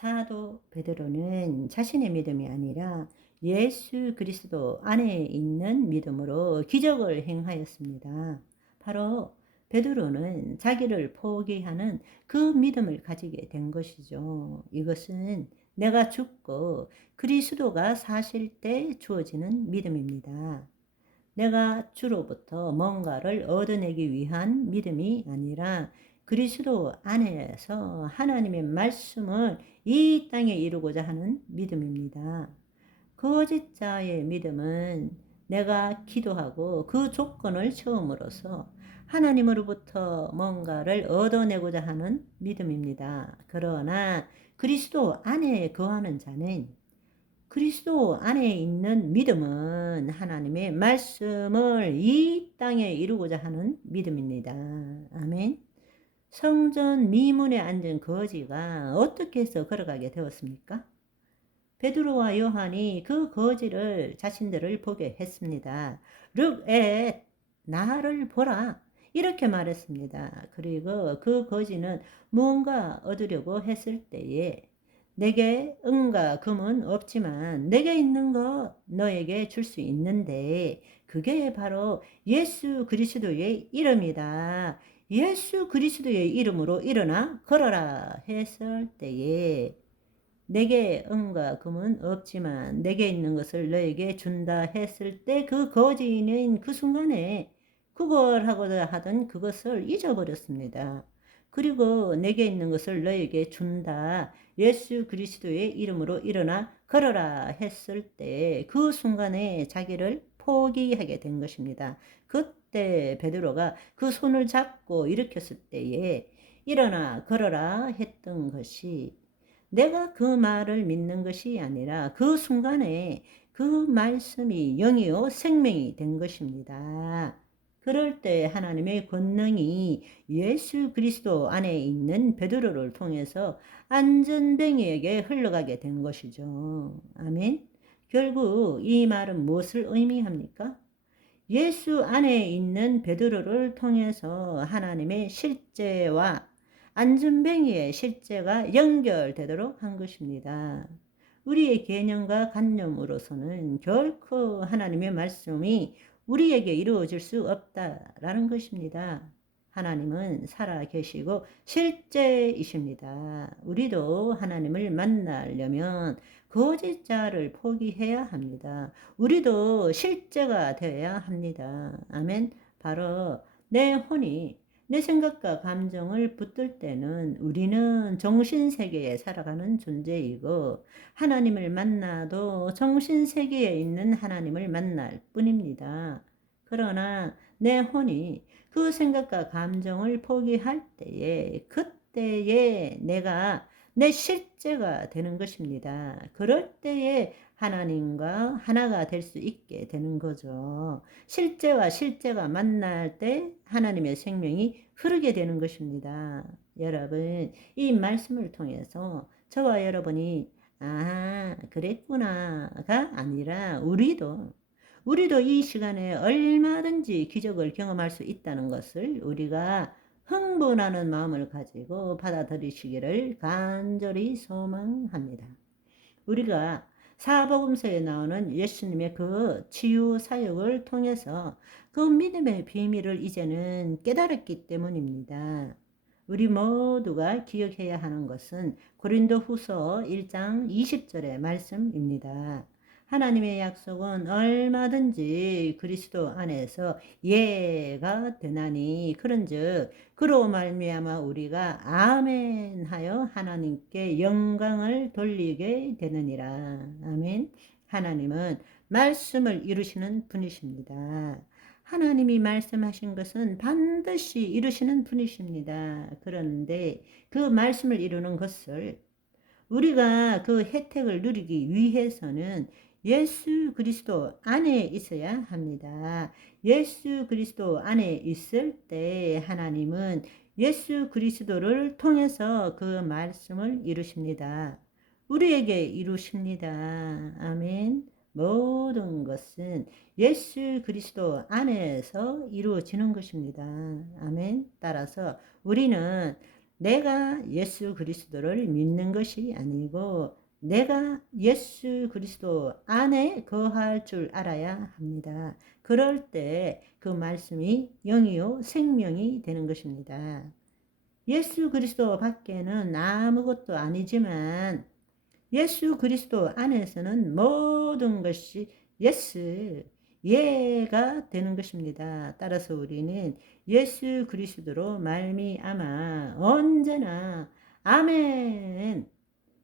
사도 베드로는 자신의 믿음이 아니라 예수 그리스도 안에 있는 믿음으로 기적을 행하였습니다. 바로 베드로는 자기를 포기하는 그 믿음을 가지게 된 것이죠. 이것은 내가 죽고 그리스도가 사실 때 주어지는 믿음입니다. 내가 주로부터 뭔가를 얻어내기 위한 믿음이 아니라 그리스도 안에서 하나님의 말씀을 이 땅에 이루고자 하는 믿음입니다. 거짓자의 믿음은 내가 기도하고 그 조건을 채움으로써 하나님으로부터 뭔가를 얻어내고자 하는 믿음입니다. 그러나 그리스도 안에 거하는 자는, 그리스도 안에 있는 믿음은 하나님의 말씀을 이 땅에 이루고자 하는 믿음입니다. 아멘. 성전 미문에 앉은 거지가 어떻게 해서 걸어가게 되었습니까? 베드로와 요한이 그 거지를 자신들을 보게 했습니다. Look at, 나를 보라. 이렇게 말했습니다. 그리고 그 거지는 무언가 얻으려고 했을 때에 내게 은과 금은 없지만 내게 있는 거 너에게 줄 수 있는데 그게 바로 예수 그리스도의 이름이다. 예수 그리스도의 이름으로 일어나 걸어라 했을 때에 내게 은과 금은 없지만 내게 있는 것을 너에게 준다 했을 때 그 거지는 그 순간에 구걸하고자 하던 그것을 잊어버렸습니다. 그리고 내게 있는 것을 너에게 준다. 예수 그리스도의 이름으로 일어나 걸어라 했을 때 그 순간에 자기를 포기하게 된 것입니다. 그때 베드로가 그 손을 잡고 일으켰을 때에 일어나 걸어라 했던 것이 내가 그 말을 믿는 것이 아니라 그 순간에 그 말씀이 영이요 생명이 된 것입니다. 그럴 때 하나님의 권능이 예수 그리스도 안에 있는 베드로를 통해서 안전뱅이에게 흘러가게 된 것이죠. 아멘. 결국 이 말은 무엇을 의미합니까? 예수 안에 있는 베드로를 통해서 하나님의 실제와 안전뱅이의 실제가 연결되도록 한 것입니다. 우리의 개념과 관념으로서는 결코 하나님의 말씀이 우리에게 이루어질 수 없다라는 것입니다. 하나님은 살아 계시고 실제이십니다. 우리도 하나님을 만나려면 거짓자를 포기해야 합니다. 우리도 실제가 되어야 합니다. 아멘. 바로 내 혼이 내 생각과 감정을 붙들 때는 우리는 정신세계에 살아가는 존재이고 하나님을 만나도 정신세계에 있는 하나님을 만날 뿐입니다. 그러나 내 혼이 그 생각과 감정을 포기할 때에 그때에 내가 내 실제가 되는 것입니다. 그럴 때에 하나님과 하나가 될 수 있게 되는 거죠. 실제와 실제가 만날 때 하나님의 생명이 흐르게 되는 것입니다. 여러분, 이 말씀을 통해서 저와 여러분이 그랬구나가 아니라 우리도 이 시간에 얼마든지 기적을 경험할 수 있다는 것을 우리가 흥분하는 마음을 가지고 받아들이시기를 간절히 소망합니다. 우리가 사복음서에 나오는 예수님의 그 치유 사역을 통해서 그 믿음의 비밀을 이제는 깨달았기 때문입니다. 우리 모두가 기억해야 하는 것은 고린도후서 1장 20절의 말씀입니다. 하나님의 약속은 얼마든지 그리스도 안에서 예가 되나니 그런즉 그로 말미암아 우리가 아멘 하여 하나님께 영광을 돌리게 되느니라. 아멘. 하나님은 말씀을 이루시는 분이십니다. 하나님이 말씀하신 것은 반드시 이루시는 분이십니다. 그런데 그 말씀을 이루는 것을 우리가 그 혜택을 누리기 위해서는 예수 그리스도 안에 있어야 합니다. 예수 그리스도 안에 있을 때 하나님은 예수 그리스도를 통해서 그 말씀을 이루십니다. 우리에게 이루십니다. 아멘. 모든 것은 예수 그리스도 안에서 이루어지는 것입니다. 아멘. 따라서 우리는 내가 예수 그리스도를 믿는 것이 아니고 내가 예수 그리스도 안에 거할 줄 알아야 합니다. 그럴 때 그 말씀이 영이요 생명이 되는 것입니다. 예수 그리스도 밖에는 아무것도 아니지만 예수 그리스도 안에서는 모든 것이 예스, 예가 되는 것입니다. 따라서 우리는 예수 그리스도로 말미암아 언제나 아멘,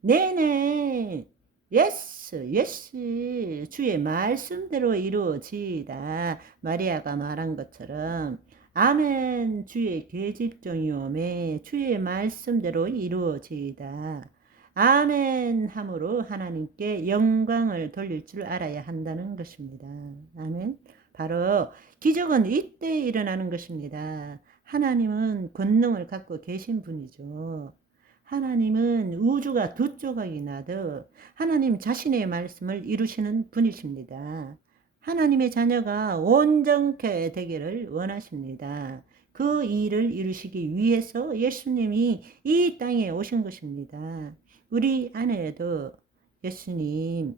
네네, 예스, 예스, 주의 말씀대로 이루어지이다. 마리아가 말한 것처럼 아멘, 주의 계집종이오매 주의 말씀대로 이루어지이다. 아멘 함으로 하나님께 영광을 돌릴 줄 알아야 한다는 것입니다. 아멘. 바로 기적은 이때 일어나는 것입니다. 하나님은 권능을 갖고 계신 분이죠. 하나님은 우주가 두 조각이 나듯 하나님 자신의 말씀을 이루시는 분이십니다. 하나님의 자녀가 온전케 되기를 원하십니다. 그 일을 이루시기 위해서 예수님이 이 땅에 오신 것입니다. 우리 안에도 예수님,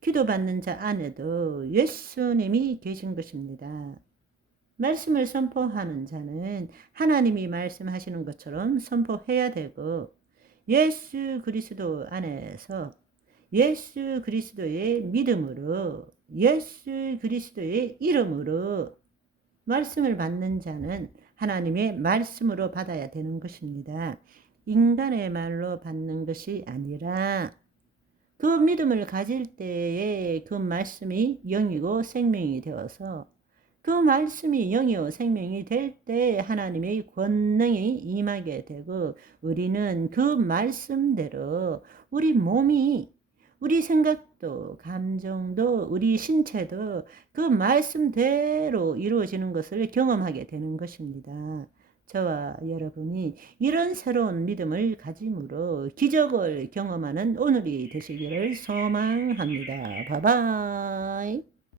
기도받는 자 안에도 예수님이 계신 것입니다. 말씀을 선포하는 자는 하나님이 말씀하시는 것처럼 선포해야 되고 예수 그리스도 안에서 예수 그리스도의 믿음으로 예수 그리스도의 이름으로 말씀을 받는 자는 하나님의 말씀으로 받아야 되는 것입니다. 인간의 말로 받는 것이 아니라 그 믿음을 가질 때에 그 말씀이 영이고 생명이 되어서 그 말씀이 영이요 생명이 될 때 하나님의 권능이 임하게 되고 우리는 그 말씀대로 우리 몸이 우리 생각도 감정도 우리 신체도 그 말씀대로 이루어지는 것을 경험하게 되는 것입니다. 저와 여러분이 이런 새로운 믿음을 가짐으로 기적을 경험하는 오늘이 되시기를 소망합니다. 바이바이.